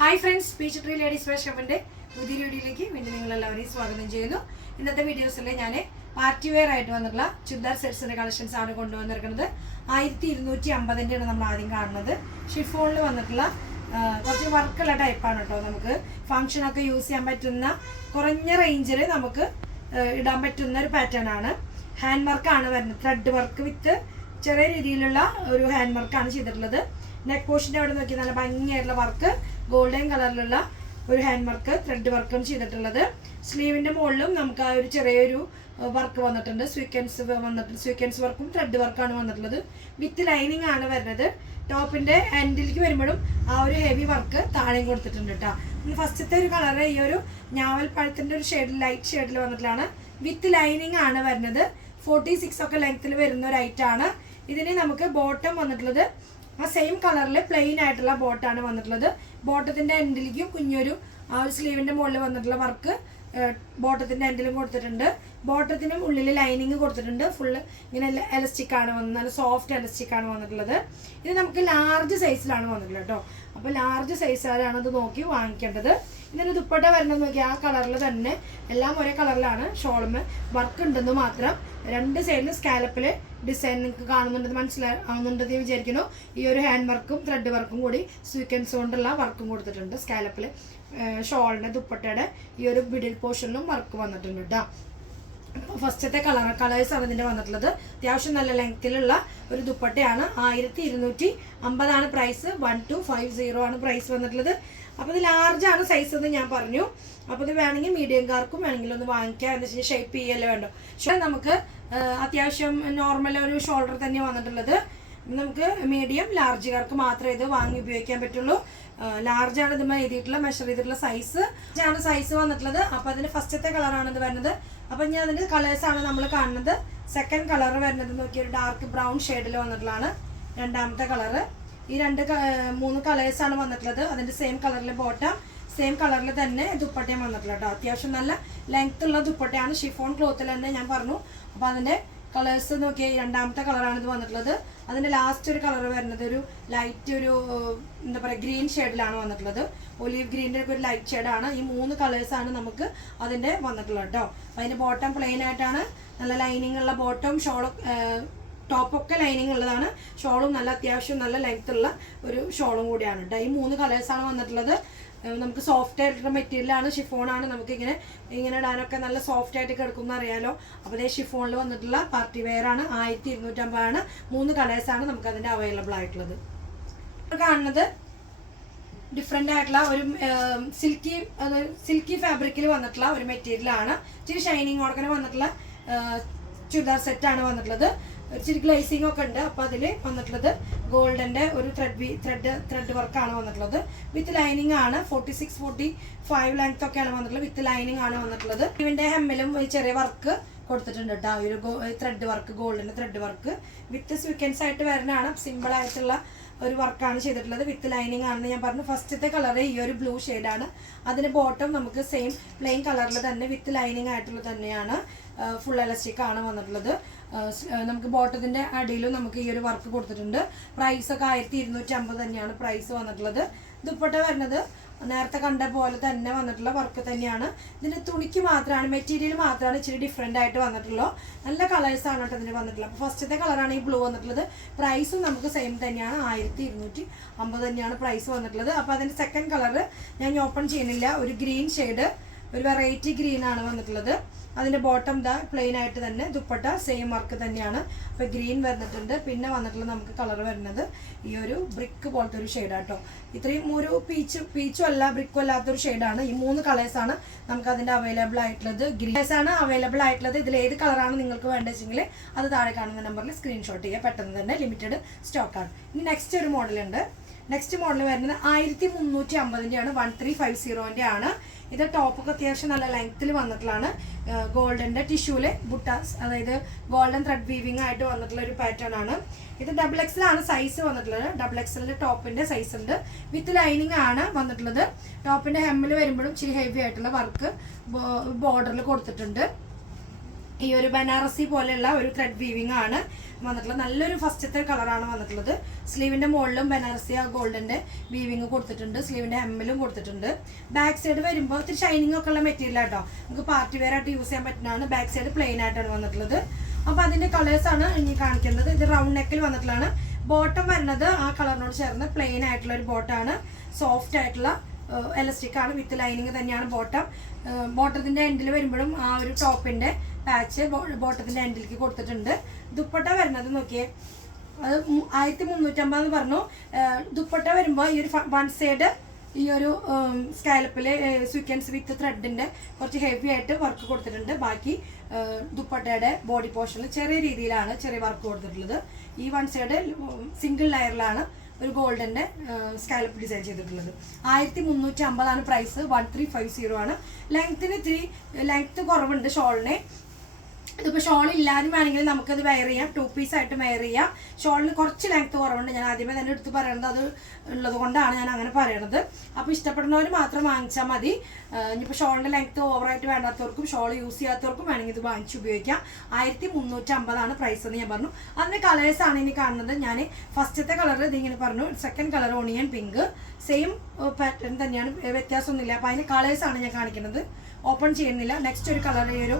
Hi friends, peach tree ladies fashion ഷോപ്പിൻ്റെ പുതിയ വീഡിയോയിലേക്ക് വീണ്ടും നിങ്ങളെല്ലാവരെയും സ്വാഗതം ചെയ്യുന്നു. ഇന്നത്തെ വീഡിയോസിൽ ഞാൻ പാർട്ടി വെയർ ആയിട്ട് വന്നിട്ടുള്ള ചുരിദാർ സെറ്റ്സിൻ്റെ കളക്ഷൻസ് ആണ് കൊണ്ടുവന്നിരിക്കുന്നത്. 1250 നമ്മൾ ആദ്യം കാണുന്നത്. ഷിഫോണിൽ വന്നിട്ടുള്ള കുറച്ച് വർക്കുള്ള ടൈപ്പാണ് കേട്ടോ. നമുക്ക് ഫംഗ്ഷനൊക്കെ യൂസ് ചെയ്യാൻ പറ്റുന്ന കുറഞ്ഞ റേഞ്ചിൽ നമുക്ക് ഇടാൻ പറ്റുന്ന ഒരു പാറ്റേൺ ആണ്. ഹാൻഡ് വർക്കാണ് വരുന്നത്. ത്രെഡ് വർക്ക് വിത്ത് ചെറിയ രീതിയിലുള്ള ഒരു ഹാൻഡ് വർക്കാണ് ചെയ്തിട്ടുള്ളത്. നെക്ക് പോർഷൻ്റെ അവിടെ നോക്കി നല്ല ഭംഗിയായിട്ടുള്ള വർക്ക്, ഗോൾഡൻ കളറിലുള്ള ഒരു ഹാൻഡ് വർക്ക്, ത്രെഡ് വർക്കും ചെയ്തിട്ടുള്ളത്. സ്ലീവിൻ്റെ മുകളിലും നമുക്ക് ആ ഒരു ചെറിയൊരു വർക്ക് വന്നിട്ടുണ്ട്. സ്വീക്വൻസ് വർക്കും ത്രെഡ് വർക്കാണ് വന്നിട്ടുള്ളത്. വിത്ത് ലൈനിങ് ആണ് വരുന്നത്. ടോപ്പിൻ്റെ എൻഡിലേക്ക് വരുമ്പോഴും ആ ഒരു ഹെവി വർക്ക് താഴെയും കൊടുത്തിട്ടുണ്ട് കേട്ടോ. ഫസ്റ്റത്തെ ഒരു കളറ് ഈ ഒരു ഞാവൽ പഴത്തിൻ്റെ ഒരു ഷെയ്ഡിൽ, ലൈറ്റ് ഷെയ്ഡിൽ വന്നിട്ടുള്ളതാണ്. വിത്ത് ലൈനിങ് ആണ് വരുന്നത്. 46 ഒക്കെ ലെങ്ത്തിൽ വരുന്ന ഒരു ഐറ്റാണ്. ഇതിന് നമുക്ക് ബോട്ടം വന്നിട്ടുള്ളത് ആ സെയിം കളറിൽ പ്ലെയിൻ ആയിട്ടുള്ള ബോട്ടാണ് വന്നിട്ടുള്ളത്. ബോട്ടത്തിൻ്റെ എൻഡിലേക്കും കുഞ്ഞൊരു ആ ഒരു സ്ലീവിൻ്റെ മുകളിൽ വന്നിട്ടുള്ള വർക്ക് ബോട്ടത്തിൻ്റെ എൻഡിലും കൊടുത്തിട്ടുണ്ട്. ബോട്ടത്തിനും ഉള്ളിൽ ലൈനിങ് കൊടുത്തിട്ടുണ്ട്. ഫുള്ള് ഇങ്ങനെ എലസ്റ്റിക് ആണ് വന്നത്, നല്ല സോഫ്റ്റ് എലസ്റ്റിക് ആണ് വന്നിട്ടുള്ളത്. ഇത് നമുക്ക് ലാർജ് സൈസിലാണ് വന്നിട്ടുള്ളത് കേട്ടോ. അപ്പോൾ ലാർജ് സൈസുകാരാണ് അത് നോക്കി വാങ്ങിക്കേണ്ടത്. ഇതിന് ദുപ്പട്ട വരണമെന്ന് നോക്കി ആ കളറിൽ തന്നെ, എല്ലാം ഒരേ കളറിലാണ്. ഷോളുമ് വർക്ക് ഉണ്ടെന്ന് മാത്രം. രണ്ട് സൈഡിലും സ്കാലപ്പിൽ ഡിസൈൻ നിങ്ങൾക്ക് കാണുന്നുണ്ടെന്ന് മനസ്സിലാവുന്നുണ്ടെന്ന് വിചാരിക്കുന്നു. ഈ ഒരു ഹാൻഡ് വർക്കും ത്രെഡ് വർക്കും കൂടി സ്വീക്വൻസ് കൊണ്ടുള്ള വർക്കും കൊടുത്തിട്ടുണ്ട്. സ്കാലപ്പിൽ ഷോളിൻ്റെ ദുപ്പട്ടയുടെ ഈ ഒരു മിഡിൽ പോർഷനിലും വർക്ക് വന്നിട്ടുണ്ട് കേട്ടോ. ഫസ്റ്റത്തെ കളേഴ്സ് ആണ് ഇതിൻ്റെ വന്നിട്ടുള്ളത്. അത്യാവശ്യം നല്ല ലെങ്ത്തിലുള്ള ഒരു ദുപ്പട്ടയാണ്. 1250 പ്രൈസ്. 1250 ആണ് പ്രൈസ് വന്നിട്ടുള്ളത്. അപ്പോൾ ഇത് ലാർജാണ് സൈസ് എന്ന് ഞാൻ പറഞ്ഞു. അപ്പോൾ ഇത് വേണമെങ്കിൽ മീഡിയംകാർക്കും വേണമെങ്കിൽ ഒന്ന് വാങ്ങിക്കാം. എന്ന് വെച്ചാൽ ഷേപ്പ് ചെയ്യല്ലേ വേണ്ടോ. പക്ഷേ നമുക്ക് അത്യാവശ്യം നോർമൽ ഒരു ഷോൾഡർ തന്നെ വന്നിട്ടുള്ളത്. നമുക്ക് മീഡിയം ലാർജുകാർക്ക് മാത്രമേ ഇത് വാങ്ങി ഉപയോഗിക്കാൻ പറ്റുള്ളൂ. ലാർജാണ് ഇത് എഴുതിയിട്ടുള്ള, മെഷർ ചെയ്തിട്ടുള്ള സൈസ് വന്നിട്ടുള്ളത്. അപ്പോൾ അതിന് ഫസ്റ്റത്തെ കളറാണ് ഇത് വരുന്നത്. അപ്പം ഞാൻ അതിൻ്റെ കളേഴ്സാണ് നമ്മൾ കാണുന്നത്. സെക്കൻഡ് കളർ വരുന്നത് നോക്കിയ ഒരു ഡാർക്ക് ബ്രൗൺ ഷെയ്ഡിൽ വന്നിട്ടുള്ളതാണ് രണ്ടാമത്തെ കളറ്. ഈ മൂന്ന് കളേഴ്സാണ് വന്നിട്ടുള്ളത്. അതിൻ്റെ സെയിം കളറിൽ ബോട്ടം, സെയിം കളറിൽ തന്നെ ദുപ്പട്ടയും വന്നിട്ടുള്ളത് കേട്ടോ. അത്യാവശ്യം നല്ല ലെങ്ത് ഉള്ള ദുപ്പട്ടയാണ്. ഷിഫോൺ ക്ലോത്തിൽ തന്നെ ഞാൻ പറഞ്ഞു. അപ്പോൾ അതിൻ്റെ കളേഴ്സ് നോക്കിയാൽ രണ്ടാമത്തെ കളറാണ് ഇത് വന്നിട്ടുള്ളത്. അതിൻ്റെ ലാസ്റ്റ് ഒരു കളർ വരുന്നത് ഒരു ലൈറ്റ് ഒരു എന്താ പറയുക ഗ്രീൻ ഷെയ്ഡിലാണ് വന്നിട്ടുള്ളത്. ഒലീവ് ഗ്രീൻ്റെ ഒക്കെ ഒരു ലൈറ്റ് ഷെയ്ഡാണ്. ഈ മൂന്ന് കളേഴ്സാണ് നമുക്ക് അതിൻ്റെ വന്നിട്ടുള്ളത് കേട്ടോ. അപ്പോൾ അതിൻ്റെ ബോട്ടം പ്ലെയിൻ ആയിട്ടാണ്. നല്ല ലൈനിങ് ഉള്ള ബോട്ടം, ഷോളും ടോപ്പൊക്കെ ലൈനിങ് ഉള്ളതാണ്. ഷോളും നല്ല അത്യാവശ്യം നല്ല ലെങ്ത് ഉള്ള ഒരു ഷോളും കൂടിയാണ് കേട്ടോ. ഈ മൂന്ന് കളേഴ്സാണ് വന്നിട്ടുള്ളത്. നമുക്ക് സോഫ്റ്റ് ആയിട്ടുള്ള മെറ്റീരിയലാണ്, ഷിഫോണാണ്. നമുക്ക് ഇങ്ങനെ ഇടാനൊക്കെ നല്ല സോഫ്റ്റ് ആയിട്ട് കിടക്കുമെന്ന് അറിയാലോ. അപ്പോൾ അതേ ഷിഫോണിൽ വന്നിട്ടുള്ള പാർട്ടി വെയർ ആണ്. 1250 മൂന്ന് കളേഴ്സാണ് നമുക്ക് അതിൻ്റെ അവൈലബിൾ ആയിട്ടുള്ളത്. കാണുന്നത് ഡിഫറെൻ്റ് ആയിട്ടുള്ള ഒരു സിൽക്കി ഫാബ്രിക്കിൽ വന്നിട്ടുള്ള ഒരു മെറ്റീരിയലാണ്. ഇച്ചിരി ഷൈനിങ് ഓർക്കനെ വന്നിട്ടുള്ള ചുരിദാർ സെറ്റാണ് വന്നിട്ടുള്ളത്. ഇച്ചിരി ഗ്ലേസിംഗ് ഒക്കെ ഉണ്ട്. അപ്പോൾ അതിൽ വന്നിട്ടുള്ളത് ഗോൾഡൻ്റെ ഒരു ത്രെഡ് വർക്കാണ് വന്നിട്ടുള്ളത്. വിത്ത് ലൈനിങ് ആണ്. 46-45 ലെങ്ത് ഒക്കെയാണ് വന്നിട്ടുള്ളത്. വിത്ത് ലൈനിങ് ആണ് വന്നിട്ടുള്ളത്. ഇതിൻ്റെ ഹെമ്മിലും ചെറിയ വർക്ക് കൊടുത്തിട്ടുണ്ട് കേട്ടോ. ഒരു ത്രെഡ് വർക്ക്, ഗോൾഡിൻ്റെ ത്രെഡ് വർക്ക് വിത്ത് സ്വീക്വൻസ് ആയിട്ട് വരുന്നതാണ്. സിമ്പിൾ ആയിട്ടുള്ള ഒരു വർക്കാണ് ചെയ്തിട്ടുള്ളത്. വിത്ത് ലൈനിങ് ആണെന്ന് ഞാൻ പറഞ്ഞു. ഫസ്റ്റത്തെ കളറ് ഈ ഒരു ബ്ലൂ ഷെയ്ഡാണ്. അതിന് ബോട്ടം നമുക്ക് സെയിം പ്ലെയിൻ കളറിൽ തന്നെ വിത്ത് ലൈനിങ് ആയിട്ടുള്ള തന്നെയാണ്. ഫുൾ എലസ്റ്റിക് ആണ് വന്നിട്ടുള്ളത്. നമുക്ക് ബോട്ടത്തിൻ്റെ അടിയിലും നമുക്ക് ഈ ഒരു വർക്ക് കൊടുത്തിട്ടുണ്ട്. പ്രൈസൊക്കെ 1250 തന്നെയാണ് പ്രൈസ് വന്നിട്ടുള്ളത്. ദുപ്പട്ട വരുന്നത് നേരത്തെ കണ്ട പോലെ തന്നെ വന്നിട്ടുള്ള വർക്ക് തന്നെയാണ്. ഇതിൻ്റെ തുണിക്ക് മാത്രമാണ്, മെറ്റീരിയൽ മാത്രമാണ് ഇച്ചിരി ഡിഫറെൻ്റ് ആയിട്ട് വന്നിട്ടുള്ളൂ. നല്ല കളേഴ്സാണ് കേട്ടോ ഇതിന് വന്നിട്ടുള്ളത്. അപ്പോൾ ഫസ്റ്റത്തെ കളറാണ് ഈ ബ്ലൂ വന്നിട്ടുള്ളത്. പ്രൈസും നമുക്ക് സെയിം തന്നെയാണ്. 1250 തന്നെയാണ് പ്രൈസ് വന്നിട്ടുള്ളത്. അപ്പോൾ അതിൻ്റെ സെക്കൻഡ് കളറ് ഞാൻ ഓപ്പൺ ചെയ്യുന്നില്ല. ഒരു ഗ്രീൻ ഷെയ്ഡ്, ഒരു വെറൈറ്റി ഗ്രീൻ ആണ് വന്നിട്ടുള്ളത്. അതിൻ്റെ ബോട്ടം പ്ലെയിൻ ആയിട്ട് തന്നെ, ദുപ്പട്ട സെയിം വർക്ക് തന്നെയാണ്. അപ്പോൾ ഗ്രീൻ വരുന്നിട്ടുണ്ട്. പിന്നെ വന്നിട്ടുള്ളത് നമുക്ക് കളർ വരുന്നത് ഈ ഒരു ബ്രിക്ക് പോലത്തെ ഒരു ഷെയ്ഡാണ് കേട്ടോ. ഇത്രയും ഒരു പീച്ചും അല്ല ബ്രിക്കും അല്ലാത്തൊരു ഷെയ്ഡാണ്. ഈ മൂന്ന് കളേഴ്സാണ് നമുക്ക് അതിൻ്റെ അവൈലബിൾ ആയിട്ടുള്ളത്. ഗ്രീൻസാണ് അവൈലബിൾ ആയിട്ടുള്ളത്. ഇതിൽ ഏത് കളറാണ് നിങ്ങൾക്ക് വേണ്ടതെങ്കിൽ അത് താഴെ കാണുന്ന നമ്പറിൽ സ്ക്രീൻഷോട്ട് ചെയ്യുക. പെട്ടെന്ന് തന്നെ ലിമിറ്റഡ് സ്റ്റോക്കാണ്. ഇനി നെക്സ്റ്റ് ഒരു മോഡലുണ്ട്. നെക്സ്റ്റ് മോഡൽ വരുന്നത് 1350 1350 ആണ്. ഇത് ടോപ്പൊക്കെ അത്യാവശ്യം നല്ല ലെങ്ത്തിൽ വന്നിട്ടുള്ളതാണ്. ഗോൾഡൻ്റെ ടിഷ്യൂല് ബുട്ടാസ്, അതായത് ഗോൾഡൻ ത്രെഡ് വീവിങ് ആയിട്ട് വന്നിട്ടുള്ള ഒരു പാറ്റേൺ ആണ്. ഇത് XXL ആണ് സൈസ് വന്നിട്ടുള്ളത്. XXL ടോപ്പിൻ്റെ സൈസ് ഉണ്ട്. വിത്ത് ലൈനിങ് ആണ് വന്നിട്ടുള്ളത്. ടോപ്പിൻ്റെ ഹെമ്മിൽ വരുമ്പോഴും ഇച്ചിരി ഹെവി ആയിട്ടുള്ള വർക്ക് ബോർഡറിൽ കൊടുത്തിട്ടുണ്ട്. ഈ ഒരു ബനാറസി പോലെയുള്ള ഒരു ത്രെഡ് വീവിംഗ് ആണ് വന്നിട്ടുള്ളത്. നല്ലൊരു ഫസ്റ്റത്തെ കളറാണ് വന്നിട്ടുള്ളത്. സ്ലീവിന്റെ മുകളിലും ബനാറസി ഗോൾഡിന്റെ വീവിംഗ് കൊടുത്തിട്ടുണ്ട്, സ്ലീവിന്റെ ഹെമ്മിലും കൊടുത്തിട്ടുണ്ട്. ബാക്ക് സൈഡ് വരുമ്പോൾ ഒത്തിരി ഷൈനിങ് ഒക്കെ ഉള്ള മെറ്റീരിയൽ ആട്ടോ, നമുക്ക് പാർട്ടി വെയർ ആയിട്ട് യൂസ് ചെയ്യാൻ പറ്റുന്നതാണ്. ബാക്ക് സൈഡ് പ്ലെയിൻ ആയിട്ടാണ് വന്നിട്ടുള്ളത്. അപ്പോൾ അതിന്റെ കളേഴ്സ് ആണ് ഇനി കാണിക്കുന്നത്. ഇത് റൗണ്ട് നെക്കിൽ വന്നിട്ടുള്ളതാണ്. ബോട്ടം വരുന്നത് ആ കളറിനോട് ചേർന്ന് പ്ലെയിൻ ആയിട്ടുള്ള ഒരു ബോട്ടാണ്. സോഫ്റ്റ് ആയിട്ടുള്ള എലാസ്റ്റിക് ആണ്, വിത്ത് ലൈനിങ് തന്നെയാണ് ബോട്ടം. ബോട്ടത്തിന്റെ എൻഡിൽ വരുമ്പോഴും ആ ഒരു ടോപ്പിന്റെ പാച്ച് ബോട്ടത്തിന്റെ എൻഡിലേക്ക് കൊടുത്തിട്ടുണ്ട്. ദുപ്പട്ട വരുന്നത് നോക്കിയേ, അത് 1350 പറഞ്ഞു. ദുപ്പട്ട വരുമ്പോൾ ഈ ഒരു വൺ സൈഡ് ഈ ഒരു സ്കാലപ്പില് സ്വീക്വൻസ് വിത്ത് ത്രെഡിന്റെ കുറച്ച് ഹെവി ആയിട്ട് വർക്ക് കൊടുത്തിട്ടുണ്ട്. ബാക്കി ദുപ്പട്ടയുടെ ബോഡി പോർഷനിൽ ചെറിയ രീതിയിലാണ് ചെറിയ വർക്ക് കൊടുത്തിട്ടുള്ളത്. ഈ വൺ സൈഡ് സിംഗിൾ ലെയറിലാണ് ഒരു ഗോൾഡന്റെ സ്കാലപ്പ് ഡിസൈൻ ചെയ്തിട്ടുള്ളത്. 1350 പ്രൈസ്. 1350 ആണ്. ലെങ്ത്തിന് ഇത്തിരി ലെങ്ത് കുറവുണ്ട് ഷോളിന്. ഇതിപ്പോൾ ഷോൾ ഇല്ലാതെ വേണമെങ്കിൽ നമുക്കത് വെയർ ചെയ്യാം, 2 പീസ് ആയിട്ട് വെയർ ചെയ്യാം. ഷോളിന് കുറച്ച് ലെങ്ത് കുറവുണ്ട്. ഞാൻ ആദ്യമേ തന്നെ എടുത്ത് പറയണത് അത് ഉള്ളത് കൊണ്ടാണ് ഞാൻ അങ്ങനെ പറയണത്. അപ്പോൾ ഇഷ്ടപ്പെടുന്നവർ മാത്രം വാങ്ങിച്ചാൽ മതി. ഇനിയിപ്പോൾ ഷോളിൻ്റെ ലെങ്ത് ഓവറായിട്ട് വേണ്ടാത്തവർക്കും ഷോൾ യൂസ് ചെയ്യാത്തവർക്കും വേണമെങ്കിൽ ഇത് വാങ്ങിച്ച് ഉപയോഗിക്കാം. 1350 പ്രൈസ് എന്ന് ഞാൻ പറഞ്ഞു. അതിൻ്റെ കളേഴ്സാണ് ഇനി കാണുന്നത്. ഞാൻ ഫസ്റ്റത്തെ കളർ ഇതിങ്ങനെ പറഞ്ഞു. Second colour onion pink, same pattern തന്നെയാണ്, വ്യത്യാസമൊന്നുമില്ല. അപ്പോൾ അതിൻ്റെ കളേഴ്സാണ് ഞാൻ കാണിക്കുന്നത്. ഓപ്പൺ ചെയ്യുന്നില്ല. നെക്സ്റ്റ് ഒരു കളർ ഈ ഒരു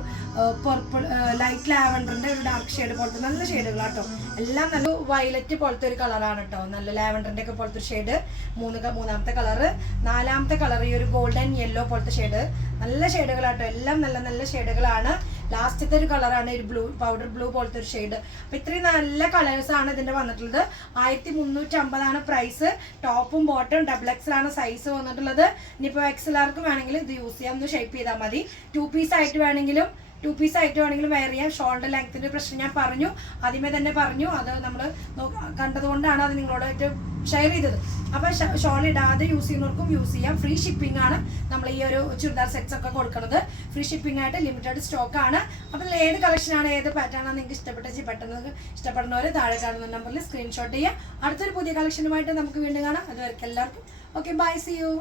പർപ്പിൾ ലൈറ്റ് ലാവൻഡറിന്റെ ഒരു ഡാർക്ക് ഷെയ്ഡ് പോലത്തെ നല്ല ഷെയ്ഡുകളാട്ടോ. എല്ലാം നല്ല വയലറ്റ് പോലത്തെ ഒരു കളറാണ് കേട്ടോ, നല്ല ലാവൻഡറിന്റെ ഒക്കെ പോലത്തെ ഒരു ഷെയ്ഡ്. മൂന്നാമത്തെ കളറ്. നാലാമത്തെ കളർ ഈ ഒരു ഗോൾഡൻ യെല്ലോ പോലത്തെ ഷെയ്ഡ്. നല്ല ഷെയ്ഡുകളാട്ടോ, എല്ലാം നല്ല നല്ല ഷെയ്ഡുകളാണ്. ലാസ്റ്റത്തെ ഒരു കളറാണ് ഒരു ബ്ലൂ, പൗഡർ ബ്ലൂ പോലത്തെ ഒരു ഷെയ്ഡ്. അപ്പൊ ഇത്രയും നല്ല കളേഴ്സ് ആണ് ഇതിന്റെ വന്നിട്ടുള്ളത്. 1350 പ്രൈസ്. ടോപ്പും ബോട്ടും XXL ആണ് സൈസ് വന്നിട്ടുള്ളത്. ഇനിയിപ്പോൾ XLർക്ക് വേണമെങ്കിൽ ഇത് യൂസ് ചെയ്യാം, ഒന്ന് ഷേപ്പ് ചെയ്താൽ മതി. 2 പീസ് ആയിട്ട് വേണമെങ്കിലും വെയർ ചെയ്യാം. ഷോൾഡർ ലെങ്ത്തിന്റെ പ്രശ്നം ഞാൻ പറഞ്ഞു, ആദ്യമേ തന്നെ പറഞ്ഞു. അത് നമ്മൾ കണ്ടതുകൊണ്ടാണ് അത് നിങ്ങളോടായിട്ട് ഷെയർ ചെയ്തത്. അപ്പോൾ ഷോൾ ഇടാതെ യൂസ് ചെയ്യുന്നവർക്കും യൂസ് ചെയ്യാം. ഫ്രീ ഷിപ്പിംഗ് ആണ് നമ്മൾ ഈ ഒരു ചുരിദാർ സെറ്റ്സ് ഒക്കെ കൊടുക്കുന്നത്. ഫ്രീ ഷിപ്പിംഗ് ആയിട്ട് ലിമിറ്റഡ് സ്റ്റോക്ക് ആണ്. അപ്പോൾ ഏത് കളക്ഷനാണ് ഏത് പാറ്റേൺ ആണ് നിങ്ങൾക്ക് പെട്ടെന്ന് ഇഷ്ടപ്പെടുന്നവർ താഴെ കാണുന്ന നമ്പറിൽ സ്ക്രീൻഷോട്ട് ചെയ്യുക. അടുത്തൊരു പുതിയ കളക്ഷനുമായിട്ട് നമുക്ക് വീണ്ടും കാണാം. അതുവരെ എല്ലാവർക്കും ഓക്കെ, ബൈ, സീ യു.